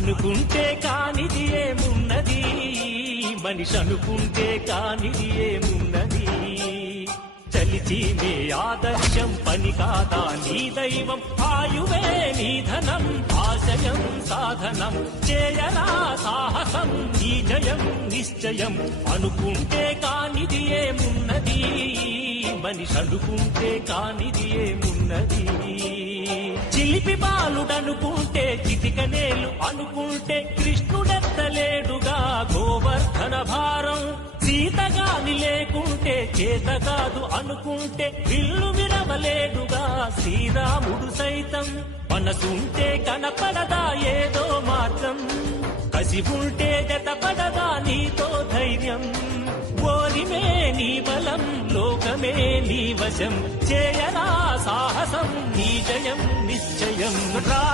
అనుకుంటే కానిది ఏమున్నది, మనిషి అనుకుంటే కానిది ఏమున్నది. చలిచి మే ఆదర్శం పని కాదా నీ దైవం, ఆయువే నీ ధనం ఆశయం సాధనం. చేయరా సాహసం నీ జయం నిశ్చయం. అనుకుంటే కానిది ఏమున్నది, మనిషి అనుకుంటే కానిది ఏమున్నది. చిలిపి బాలుడనుకుంటే చితికనేలు అనుకుంటే కృష్ణుడెత్తలేడుగా గోవర్ధన భారం. సీతగాని లేకుంటే చేత కాదు అనుకుంటే విల్లు విరవలేడుగా శ్రీరాముడు సైతం. మనసుంటే కనపడదా ఏదో మార్గం, కసి ఉంటే జతపడదా నీతో ధైర్యం. ఓరిమే నీ బలం లోకమే నీ వశం, చేయరా సాహసం నీ జయం నిశ్చయం. రాయి